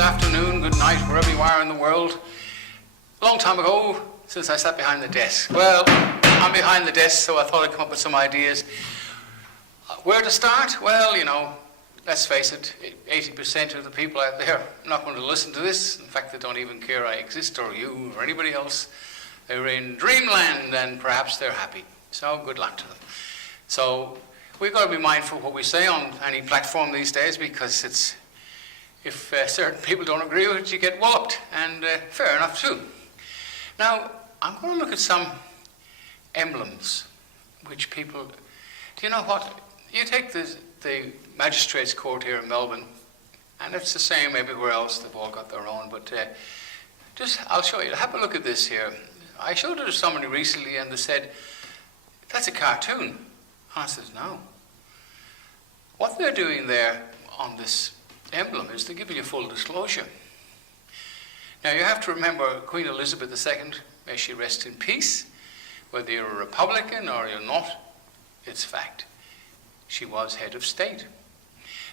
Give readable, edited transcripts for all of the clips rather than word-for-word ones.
afternoon, good night, wherever you are in the world. A long time ago, since I sat behind the desk. Well, I'm behind the desk, so I thought I'd come up with some ideas. Where to start? Well, you know, let's face it, 80% of the people out there are not going to listen to this. In fact, they don't even care I exist, or you, or anybody else. They're in dreamland, and perhaps they're happy. So, good luck to them. So, we've got to be mindful of what we say on any platform these days, because it's, if certain people don't agree with it, you get walloped, and fair enough too. Now, I'm going to look at some emblems which people, do you know what? You take the magistrates' court here in Melbourne, and it's the same everywhere else. They've all got their own, but I'll show you. Have a look at this here. I showed it to somebody recently, and they said, that's a cartoon. I said, no. What they're doing there on this emblem is they're giving you full disclosure. Now, you have to remember Queen Elizabeth II, may she rest in peace, whether you're a Republican or you're not, it's fact. She was head of state.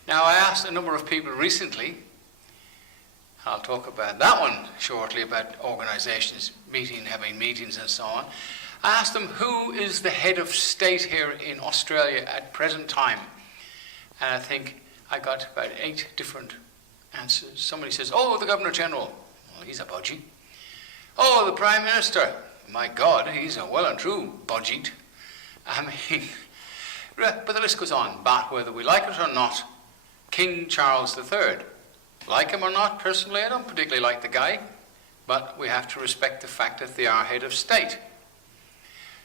Now, I asked a number of people recently, I'll talk about that one shortly, about organizations having meetings and so on. I asked them, who is the head of state here in Australia at present time? And I think I got about 8 different answers. Somebody says, oh, the Governor-General. Well, he's a budgie. Oh, the Prime Minister. My God, he's a well and true budgie. I mean, but the list goes on. But whether we like it or not, King Charles III. Like him or not, personally, I don't particularly like the guy, but we have to respect the fact that they are head of state.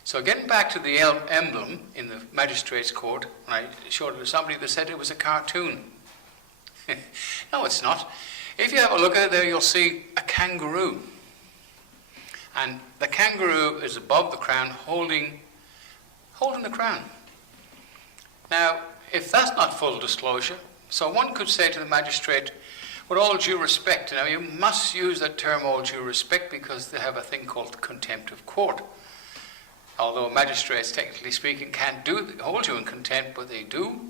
So getting back to the emblem in the magistrates' court, when I showed it to somebody, they said it was a cartoon. No, it's not. If you have a look at it there, you'll see a kangaroo. And the kangaroo is above the crown, holding the crown. Now, if that's not full disclosure, so one could say to the magistrate, with all due respect, now you must use that term, all due respect, because they have a thing called contempt of court. Although magistrates, technically speaking, can't hold you in contempt, but they do,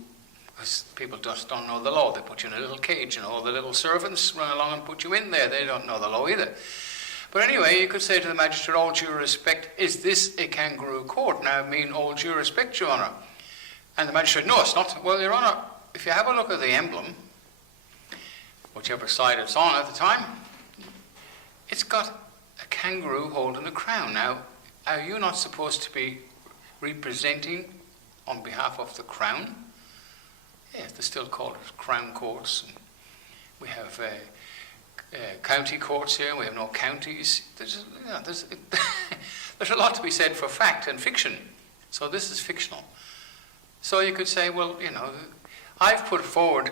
because people just don't know the law. They put you in a little cage, and all the little servants run along and put you in there. They don't know the law either. But anyway, you could say to the magistrate, all due respect, is this a kangaroo court? Now, I mean, all due respect, Your Honour. And the magistrate, no, it's not. Well, Your Honour, if you have a look at the emblem, whichever side it's on at the time, it's got a kangaroo holding the crown. Now, are you not supposed to be representing on behalf of the crown? Yes, they still call it crown courts. We have county courts here. We have no counties. There's a lot to be said for fact and fiction. So this is fictional. So you could say, well, you know, I've put forward,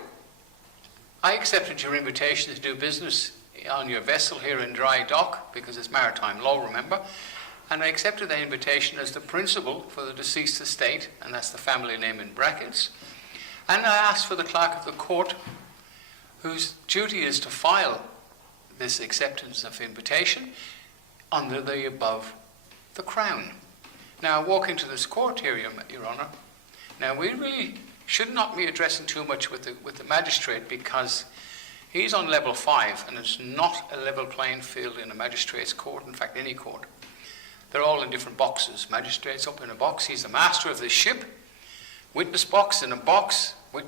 I accepted your invitation to do business on your vessel here in dry dock, because it's maritime law, remember, and I accepted the invitation as the principal for the deceased estate, and that's the family name in brackets, and I asked for the clerk of the court, whose duty is to file this acceptance of invitation under the above the crown. Now, I walk into this court here, Your Honour. Now, we really should not be addressing too much with the magistrate, because he's on level 5, and it's not a level playing field in a magistrate's court, in fact, any court. They're all in different boxes. Magistrate's up in a box. He's the master of the ship. Witness box in a box. With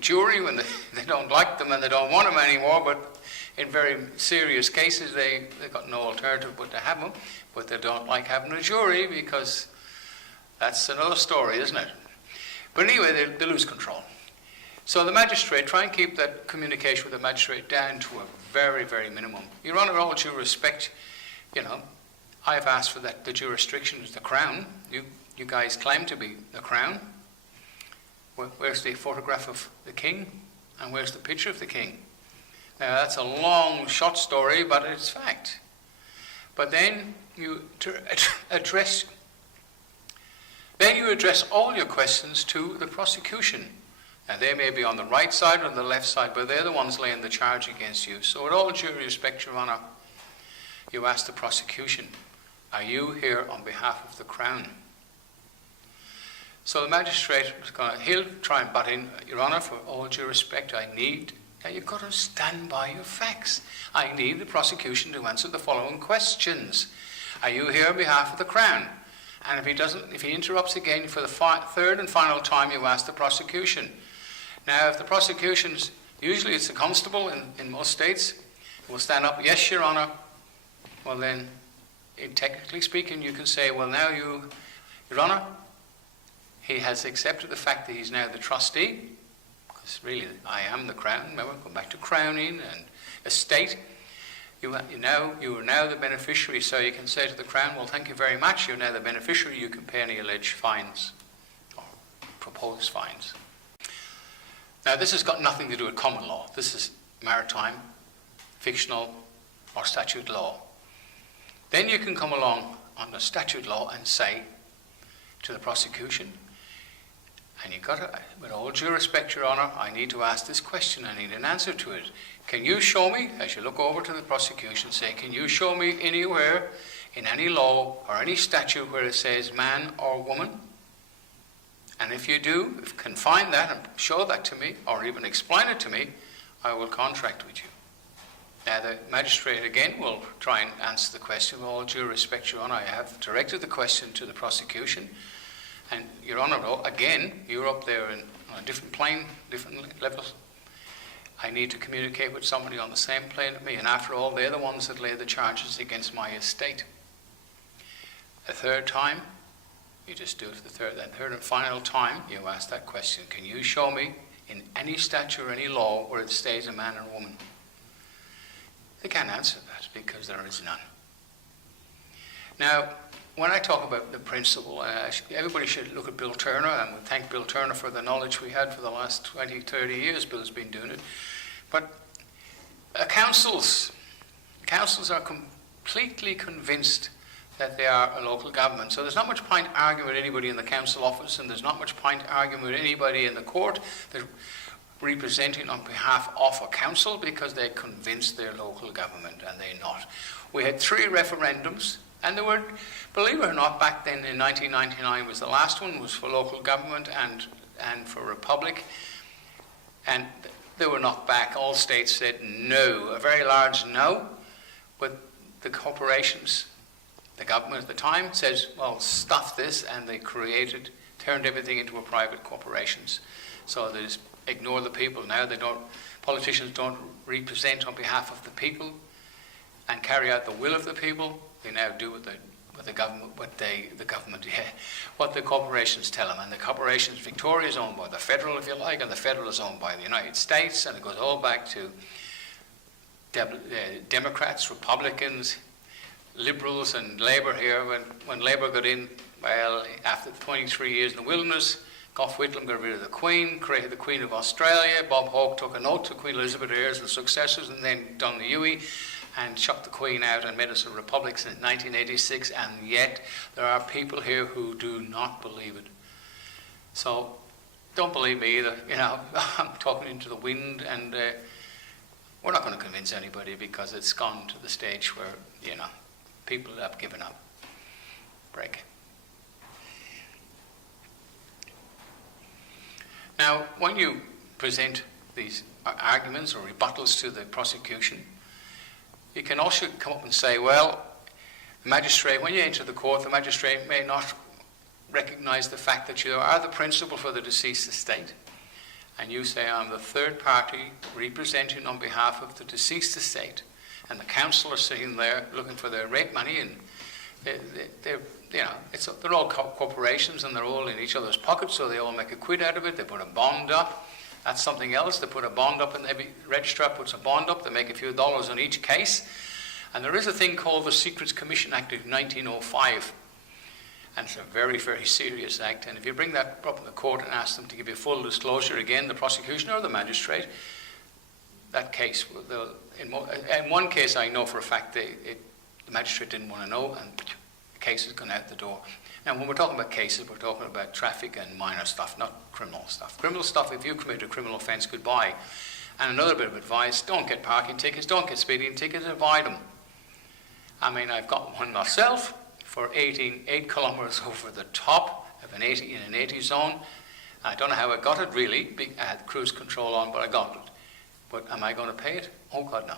jury when they don't like them and they don't want them anymore, but in very serious cases they've got no alternative but to have them. But they don't like having a jury, because that's another story, isn't it? But anyway, they lose control. So the magistrate, try and keep that communication with the magistrate down to a very, very minimum. Your Honour, all due respect, you know, I've asked for that. The jurisdiction is the crown. You guys claim to be the crown. Where's the photograph of the king? And where's the picture of the king? Now, that's a long, short story, but it's fact. But then you address all your questions to the prosecution. Now, they may be on the right side or the left side, but they're the ones laying the charge against you. So with all due respect, Your Honour, you ask the prosecution, are you here on behalf of the Crown? So the magistrate was he'll try and butt in, Your Honour, for all due respect, I need Now you've got to stand by your facts. I need the prosecution to answer the following questions. Are you here on behalf of the Crown? And if he interrupts again for the third and final time, you ask the prosecution. Now, if the prosecution's, usually it's a constable in most states, will stand up, yes, Your Honour. Well then, technically speaking, you can say, well now Your Honour, he has accepted the fact that he's now the trustee, because really I am the Crown. Remember, going back to crowning and estate. You are now the beneficiary, so you can say to the Crown, well, thank you very much, you're now the beneficiary, you can pay any alleged fines, or proposed fines. Now, this has got nothing to do with common law. This is maritime, fictional, or statute law. Then you can come along on the statute law and say to the prosecution, and you've got to, with all due respect, Your Honour, I need to ask this question, I need an answer to it. Can you show me, as you look over to the prosecution, say, can you show me anywhere in any law or any statute where it says man or woman? And if you do, if you can find that and show that to me, or even explain it to me, I will contract with you. Now the magistrate again will try and answer the question. With all due respect, Your Honour, I have directed the question to the prosecution. And Your Honour, again, you're up there on a different plane, different levels. I need to communicate with somebody on the same plane as me. And after all, they're the ones that lay the charges against my estate. A third time, you just do it for the third and final time, you ask that question. Can you show me in any statute or any law where it states a man or a woman? They can't answer that because there is none. Now, when I talk about the principle, everybody should look at Bill Turner, and we thank Bill Turner for the knowledge we had for the last 20, 30 years. Bill's been doing it. But councils are completely convinced that they are a local government. So there's not much point arguing with anybody in the council office, and there's not much point arguing with anybody in the court that representing on behalf of a council, because they're convinced they're local government, and they're not. We had 3 referendums, and they were, believe it or not, back then in 1999 was the last one, was for local government and for republic, and they were knocked back. All states said no, a very large no, but the corporations, the government at the time says, well, stuff this, and they turned everything into a private corporations. So they just ignore the people. Now politicians don't represent on behalf of the people and carry out the will of the people. They now do what the government, what the corporations tell them. And the corporations, Victoria is owned by the federal, if you like, and the federal is owned by the United States, and it goes all back to Democrats, Republicans, Liberals, and Labour here. When Labour got in, well, after 23 years in the wilderness, Gough Whitlam got rid of the Queen, created the Queen of Australia. Bob Hawke took an oath to Queen Elizabeth, heirs and successors, and then done the Huey and chucked the Queen out and made us a republic since 1986, and yet there are people here who do not believe it. So don't believe me either. You know, I'm talking into the wind, and we're not going to convince anybody, because it's gone to the stage where, you know, people have given up. Break. Now, when you present these arguments or rebuttals to the prosecution, you can also come up and say, well, the magistrate, when you enter the court, the magistrate may not recognise the fact that you are the principal for the deceased estate, and you say, I'm the third party representing on behalf of the deceased estate, and the council are sitting there looking for their rate money, and they're all corporations, and they're all in each other's pockets, so they all make a quid out of it. They put a bond up. That's something else. They put a bond up, and every registrar puts a bond up. They make a few dollars on each case. And there is a thing called the Secrets Commission Act of 1905. And it's a very, very serious act. And if you bring that up in the court and ask them to give you full disclosure, again, the prosecution or the magistrate, that case, in one case I know for a fact the magistrate didn't want to know, and the case has gone out the door. Now, when we're talking about cases, we're talking about traffic and minor stuff, not criminal stuff. Criminal stuff, if you commit a criminal offence, goodbye. And another bit of advice, don't get parking tickets, don't get speeding tickets, avoid them. I mean, I've got one myself for 8 kilometres over the top of in an 80 zone. I don't know how I got it, really. I had cruise control on, but I got it. But am I going to pay it? Oh God, no.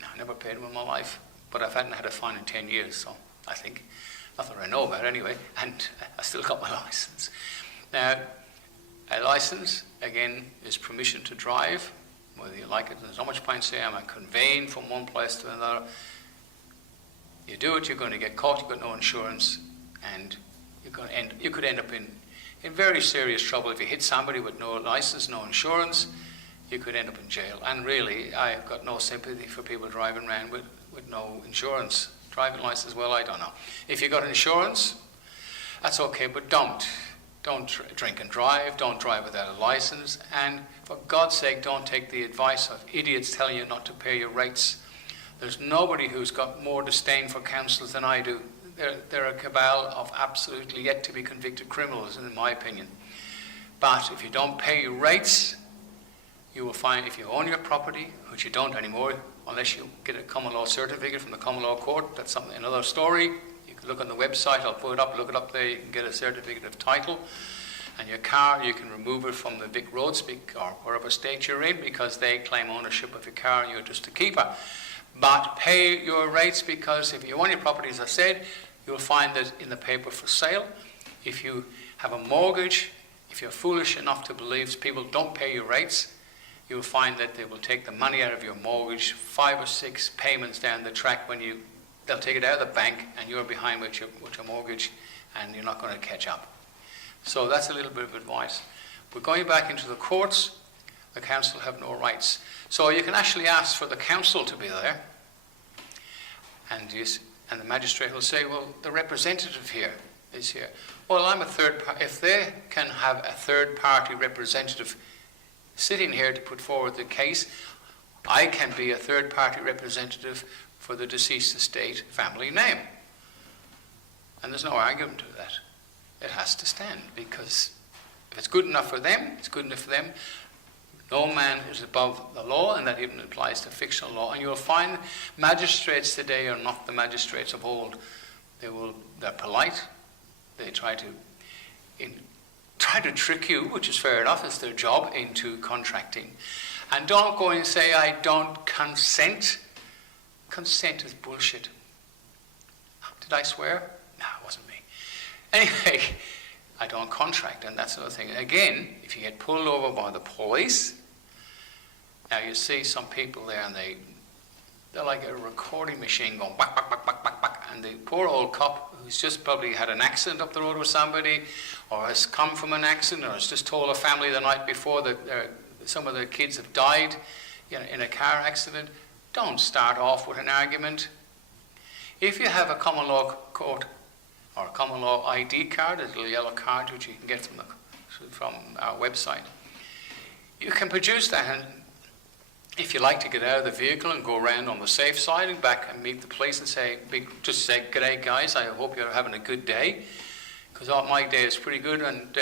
No, I never paid them in my life. But I haven't had a fine in 10 years, so I think, not that I know about anyway, and I still got my license. Now, a license, again, is permission to drive, whether you like it. There's not much point saying I'm conveying from one place to another. You do it, you're going to get caught, you've got no insurance, and you could end up in very serious trouble. If you hit somebody with no license, no insurance, you could end up in jail. And really, I've got no sympathy for people driving around with no insurance. Driving license, well, I don't know. If you got insurance, that's okay, but don't drink and drive, don't drive without a license, and for God's sake, don't take the advice of idiots telling you not to pay your rates. There's nobody who's got more disdain for councils than I do. They're a cabal of absolutely yet to be convicted criminals, in my opinion. But if you don't pay your rates, you will find if you own your property, which you don't anymore, unless you get a common law certificate from the common law court, that's another story. You can look on the website, I'll put it up, look it up there, you can get a certificate of title. And your car, you can remove it from the Vic Roads or wherever state you're in, because they claim ownership of your car and you're just a keeper. But pay your rates, because if you own your property, as I said, you'll find that in the paper for sale. If you have a mortgage, if you're foolish enough to believe people don't pay your rates, you'll find that they will take the money out of your mortgage 5 or 6 payments down the track they'll take it out of the bank and you're behind with your mortgage and you're not going to catch up. So that's a little bit of advice. But going back into the courts, the council have no rights. So you can actually ask for the council to be there, and the magistrate will say, well, the representative here is here. Well, I'm a third party. If they can have a third party representative sitting here to put forward the case, I can be a third party representative for the deceased estate family name. And there's no argument to that. It has to stand, because if it's good enough for them, it's good enough for them. No man is above the law, and that even applies to fictional law. And you'll find magistrates today are not the magistrates of old. They're polite. They try to trick you, which is fair enough, it's their job, into contracting. And don't go and say, I don't consent. Consent is bullshit. Did I swear? No, it wasn't me. Anyway, I don't contract, and that's another thing. Again, if you get pulled over by the police, now you see some people there, and they're like a recording machine going whack, whack, whack, whack, whack, whack, and the poor old cop who's just probably had an accident up the road with somebody, or has come from an accident, or has just told a family the night before that some of their kids have died in a car accident. Don't start off with an argument. If you have a common law court or a common law ID card, a little yellow card which you can get from our website, you can produce that, and if you like to get out of the vehicle and go around on the safe side and back and meet the police and just say, "G'day guys, I hope you're having a good day, because my day is pretty good, and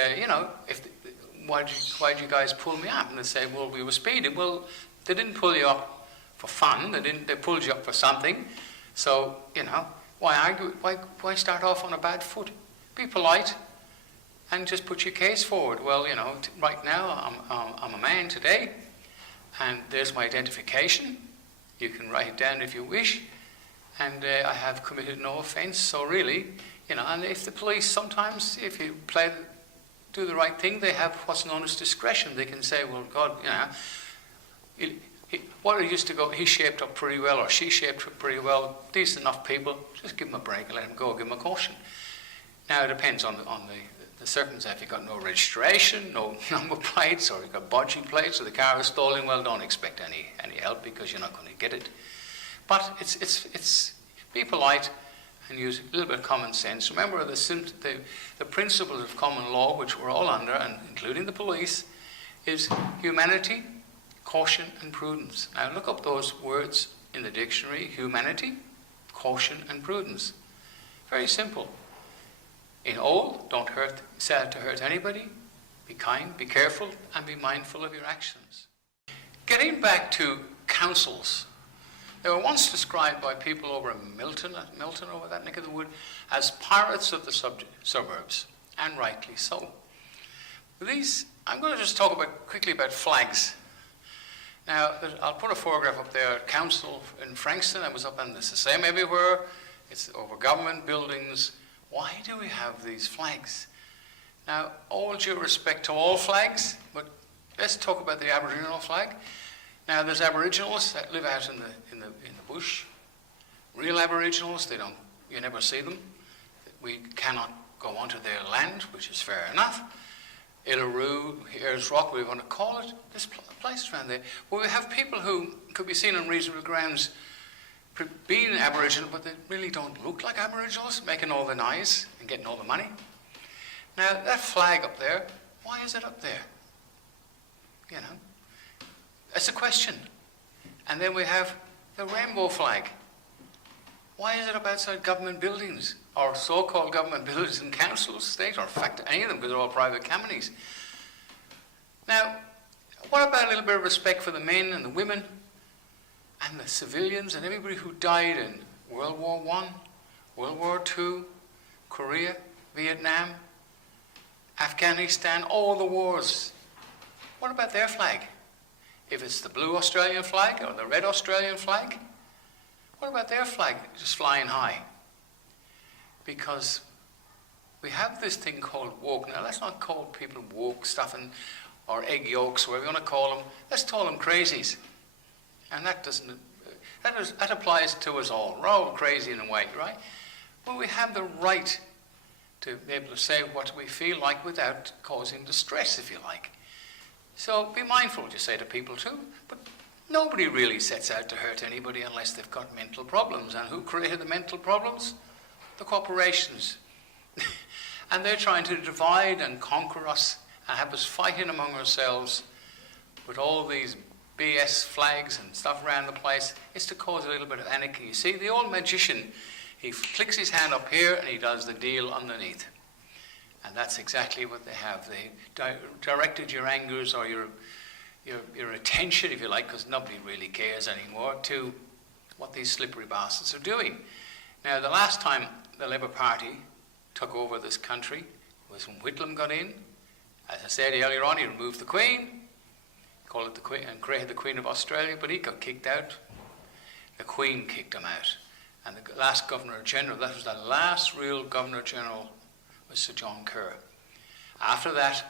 why did you guys pull me up?" And they say, "Well, we were speeding." Well, they didn't pull you up for fun. They pulled you up for something. So, why argue? Why start off on a bad foot? Be polite and just put your case forward. Well, right now I'm a man today, and there's my identification. You can write it down if you wish, and I have committed no offence. So really, and if the police sometimes, if you do the right thing, they have what's known as discretion. They can say, well, God, what it used to go, he shaped up pretty well, or she shaped up pretty well, decent enough people, just give them a break and let them go, give them a caution. Now, it depends on the circumstance. If you've got no registration, no number plates, or you've got bodgy plates, or the car is stolen, well, don't expect any help, because you're not going to get it. But it's be polite and use a little bit of common sense. Remember the principles of common law, which we're all under, and including the police, is humanity, caution, and prudence. Now look up those words in the dictionary: humanity, caution, and prudence. Very simple. In all, don't say it to hurt anybody. Be kind, be careful, and be mindful of your actions. Getting back to councils, they were once described by people over in Milton over that neck of the wood, as pirates of the suburbs, and rightly so. I'm going to just talk quickly about flags. Now, I'll put a photograph up there. Council in Frankston, I was up, and it's the same everywhere. It's over government buildings. Why do we have these flags? Now, all due respect to all flags, but let's talk about the Aboriginal flag. Now, there's Aboriginals that live out in the bush. Real Aboriginals, you never see them. We cannot go onto their land, which is fair enough. Illaroo, Ayers Rock, we're going to call it. There's places around there where we have people who could be seen on reasonable grounds being Aboriginal, but they really don't look like Aboriginals, making all the noise and getting all the money. Now, that flag up there, why is it up there? You know, that's a question. And then we have the rainbow flag. Why is it up outside government buildings, or so-called government buildings and councils, state, or in fact any of them, because they're all private companies? Now, what about a little bit of respect for the men and the women and the civilians and everybody who died in World War I, World War II, Korea, Vietnam, Afghanistan, all the wars? What about their flag? If it's the blue Australian flag or the red Australian flag, what about their flag just flying high? Because we have this thing called woke. Now, let's not call people woke stuffing or egg yolks, whatever you want to call them. Let's call them crazies. And that applies to us all. We're all crazy in a way, right? But we have the right to be able to say what we feel like without causing distress, if you like. So be mindful what you say to people too. But nobody really sets out to hurt anybody unless they've got mental problems. And who created the mental problems? The corporations. And they're trying to divide and conquer us and have us fighting among ourselves with all these BS flags and stuff around the place. It's to cause a little bit of anarchy. You see, the old magician, he flicks his hand up here and he does the deal underneath. And that's exactly what they have. They directed your angers or your attention, if you like, because nobody really cares anymore, to what these slippery bastards are doing. Now, the last time the Labour Party took over this country was when Whitlam got in. As I said earlier on, he removed the Queen, called it the Queen, and created the Queen of Australia, but he got kicked out. The Queen kicked him out. And the last Governor-General, that was the last real Governor-General, was Sir John Kerr. After that,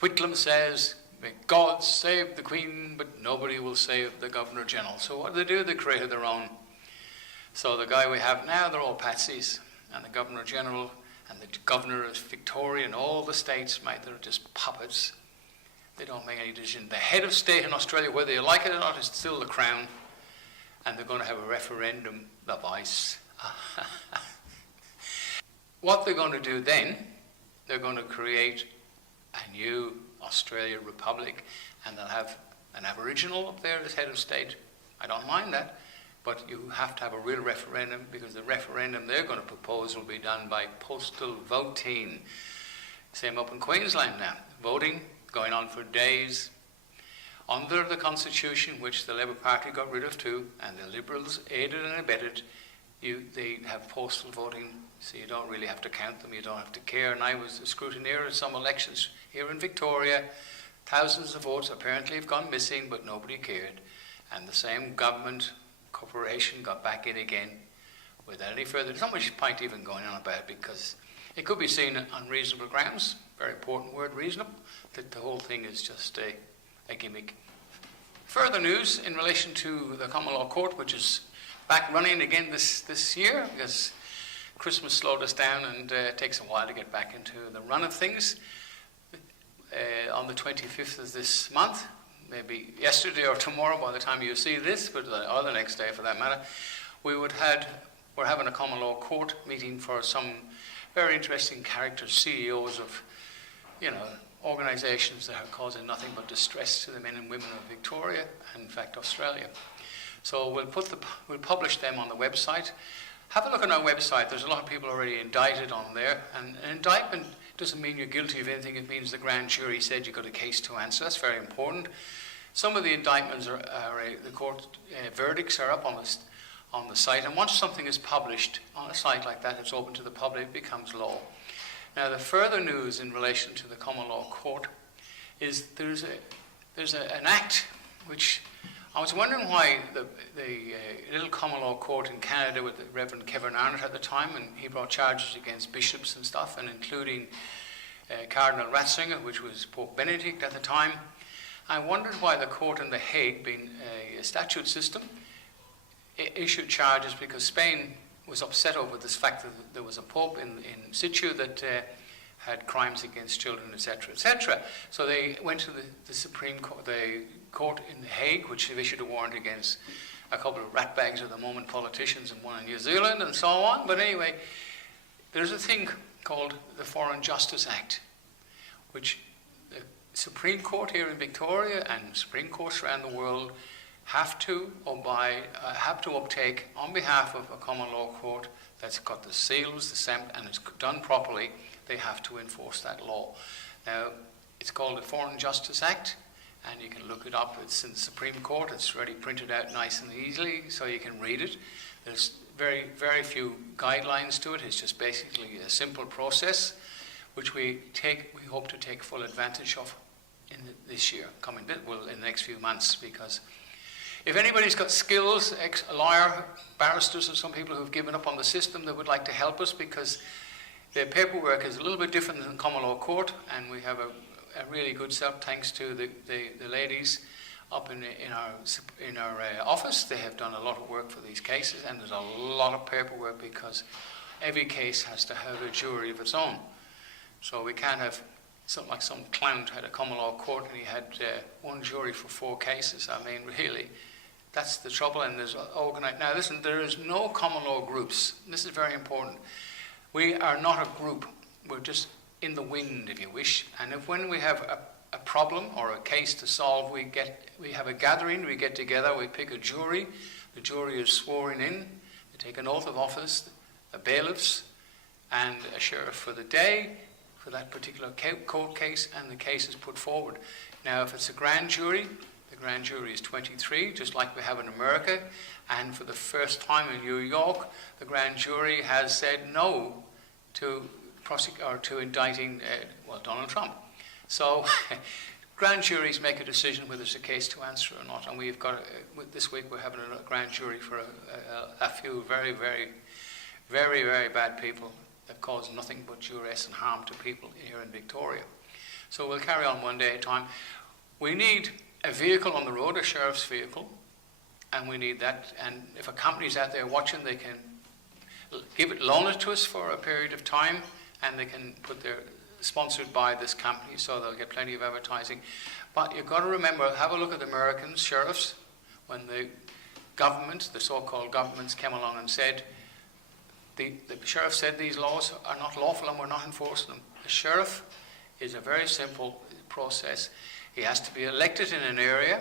Whitlam says, may God save the Queen, but nobody will save the Governor-General. So what did they do? They created their own. So the guy we have now, they're all patsies, and the Governor-General and the Governor of Victoria and all the states, mate, they're just puppets. They don't make any decision. The head of state in Australia, whether you like it or not, is still the Crown, and they're going to have a referendum, the vice. What they're going to do then, they're going to create a new Australia Republic, and they'll have an Aboriginal up there as head of state. I don't mind that, but you have to have a real referendum, because the referendum they're going to propose will be done by postal voting. Same up in Queensland now. Voting going on for days. Under the Constitution, which the Labour Party got rid of too, and the Liberals aided and abetted, they have postal voting, so you don't really have to count them, you don't have to care. And I was a scrutineer at some elections here in Victoria. Thousands of votes apparently have gone missing, but nobody cared. And the same government corporation got back in again without any further. There's not much point even going on about it, because it could be seen on reasonable grounds, very important word, reasonable, that the whole thing is just a gimmick. Further news in relation to the Common Law Court, which is back running again this year, because Christmas slowed us down and it takes a while to get back into the run of things. On the 25th of this month, maybe yesterday or tomorrow by the time you see this, but or the next day for that matter, we're having a Common Law Court meeting for some very interesting characters, CEOs of, organisations that are causing nothing but distress to the men and women of Victoria and in fact Australia. So we'll publish them on the website. Have a look on our website. There's a lot of people already indicted on there, and an indictment doesn't mean you're guilty of anything. It means the grand jury said you've got a case to answer. That's very important. Some of the indictments the court verdicts are up on the site, and once something is published on a site like that, it's open to the public, it becomes law. Now, the further news in relation to the Common Law Court is there's an act which I was wondering why the little common law court in Canada with the Reverend Kevin Arnott at the time, and he brought charges against bishops and stuff, and including Cardinal Ratzinger, which was Pope Benedict at the time. I wondered why the court in The Hague, being a statute system, issued charges because Spain was upset over this fact that there was a pope in situ that had crimes against children, etc., etc. So they went to the Supreme Court, the court in The Hague, which have issued a warrant against a couple of ratbags of the moment politicians and one in New Zealand and so on. But anyway, there's a thing called the Foreign Justice Act, which the Supreme Court here in Victoria and Supreme Courts around the world have to uptake on behalf of a common law court that's got the seals, the stamp, and it's done properly. They have to enforce that law. Now, it's called the Foreign Justice Act, and you can look it up. It's in the Supreme Court. It's already printed out nice and easily, so you can read it. There's very, very few guidelines to it. It's just basically a simple process, which we hope to take full advantage of in this year, in the next few months, because if anybody's got skills, ex-lawyer, barristers, or some people who've given up on the system that would like to help us, because the paperwork is a little bit different than common law court, and we have a really good setup thanks to the ladies up in our office. They have done a lot of work for these cases, and there's a lot of paperwork because every case has to have a jury of its own. So we can't have something like some clown had a common law court and he had one jury for 4 cases. I mean, really, that's the trouble. And there's organized. Now, listen, there is no common law groups. This is very important. We are not a group. We're just in the wind, if you wish. And when we have a problem or a case to solve, we have a gathering. We get together. We pick a jury. The jury is sworn in. They take an oath of office. The bailiffs and a sheriff for the day for that particular court case, and the case is put forward. Now, if it's a grand jury, the grand jury is 23, just like we have in America, and for the first time in New York, the grand jury has said no to indicting Donald Trump. So grand juries make a decision whether it's a case to answer or not, and we've got this week we're having a grand jury for a few very, very, very, very bad people that cause nothing but duress and harm to people here in Victoria. So we'll carry on one day at a time. We need a vehicle on the road, a sheriff's vehicle, and we need that. And if a company's out there watching, they can loan it to us for a period of time, and they can put their sponsored by this company, so they'll get plenty of advertising. But you've got to remember, have a look at the American sheriffs. When the government, the so-called governments, came along and said, the sheriff said these laws are not lawful and we're not enforcing them. The sheriff is a very simple process. He has to be elected in an area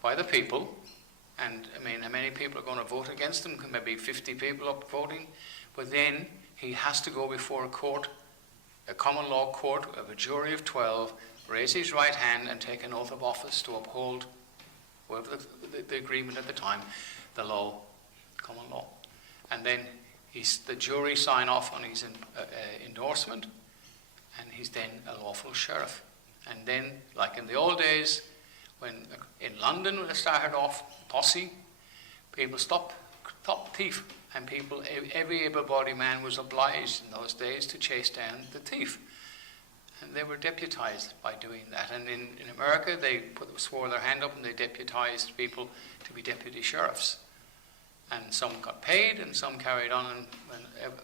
by the people, and I mean, how many people are going to vote against him? Maybe 50 people up voting, but then he has to go before a court, a common law court of a jury of 12, raise his right hand and take an oath of office to uphold whatever the agreement at the time, the law, common law. And then the jury sign off on his endorsement, and he's then a lawful sheriff. And then, like in the old days, when in London when it started off, posse, people stop thief, and every able-bodied man was obliged in those days to chase down the thief. And they were deputized by doing that. And in America, they swore their hand up and they deputized people to be deputy sheriffs. And some got paid, and some carried on and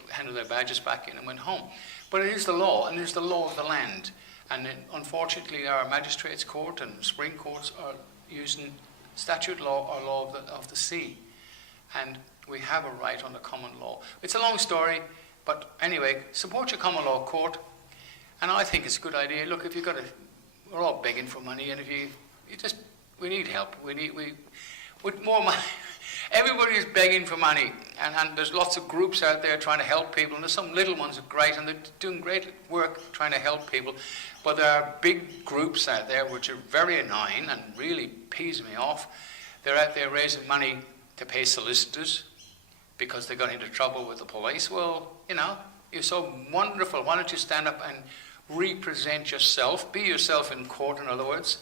handed their badges back in and went home. But it is the law, and it is the law of the land. And unfortunately, our magistrates' court and Supreme Courts are using statute law or law of the sea. And we have a right on the common law. It's a long story, but anyway, support your common law court. And I think it's a good idea. Look, if you've got we're all begging for money, and if we need help. With more money. Everybody's begging for money, and there's lots of groups out there trying to help people, and there's some little ones that are great, and they're doing great work trying to help people, but there are big groups out there which are very annoying and really pees me off. They're out there raising money to pay solicitors because they got into trouble with the police. Well, you're so wonderful. Why don't you stand up and represent yourself, be yourself in court, in other words.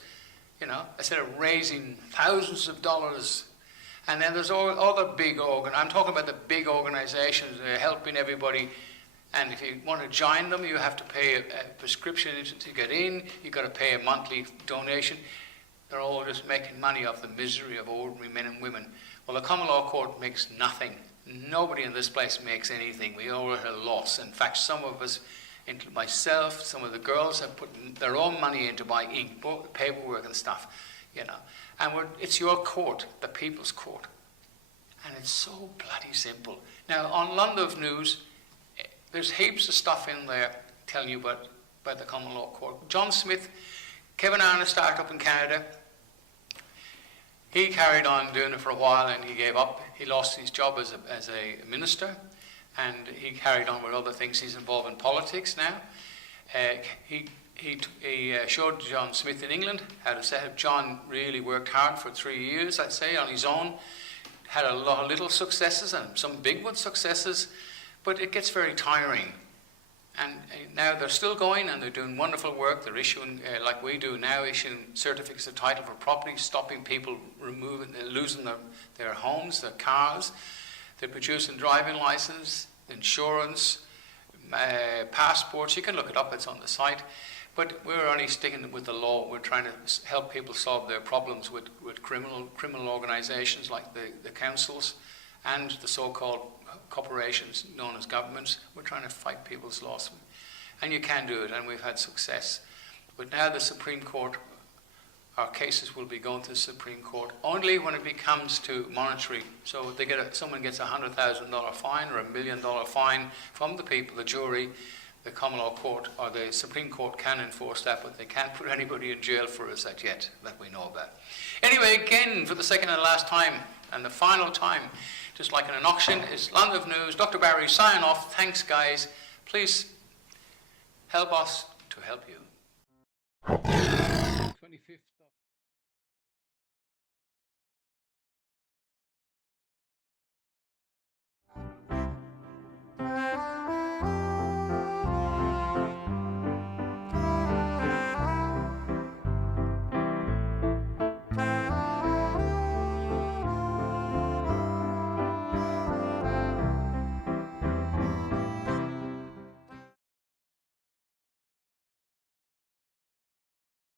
you know, instead of raising thousands of dollars. And then there's all other big I'm talking about the big organizations that are helping everybody. And if you want to join them, you have to pay a prescription to get in. You've got to pay a monthly donation. They're all just making money off the misery of ordinary men and women. Well, the common law court makes nothing. Nobody in this place makes anything. We all are at a loss. In fact, some of us, including myself, some of the girls have put their own money in to buy ink, paperwork and stuff, you know. And it's your court, the people's court. And it's so bloody simple. Now, on Lundove News, there's heaps of stuff in there telling you about the common law court. John Smith, Kevin Arnold started up in Canada. He carried on doing it for a while and he gave up. He lost his job as a minister and he carried on with other things. He's involved in politics now. He showed John Smith in England how to set up. John really worked hard for 3 years, I'd say, on his own. Had a lot of little successes and some big one successes, but it gets very tiring. And now they're still going and they're doing wonderful work. They're issuing, like we do now, issuing certificates of title for property, stopping people losing their homes, their cars. They're producing driving license, insurance, passports. You can look it up, it's on the site. But we're only sticking with the law. We're trying to help people solve their problems with criminal organizations like the councils and the so-called corporations known as governments. We're trying to fight people's loss. And you can do it, and we've had success. But now the Supreme Court, our cases will be going to the Supreme Court only when it comes to monetary. So someone gets a $100,000 fine or $1 million fine from the people, the jury, the common law court or the Supreme Court can enforce that, but they can't put anybody in jail for us yet that we know about. Anyway, again, for the second and last time, and the final time, just like in an auction, it's Lundove News. Dr. Barry, sign off. Thanks, guys. Please help us to help you. 25th.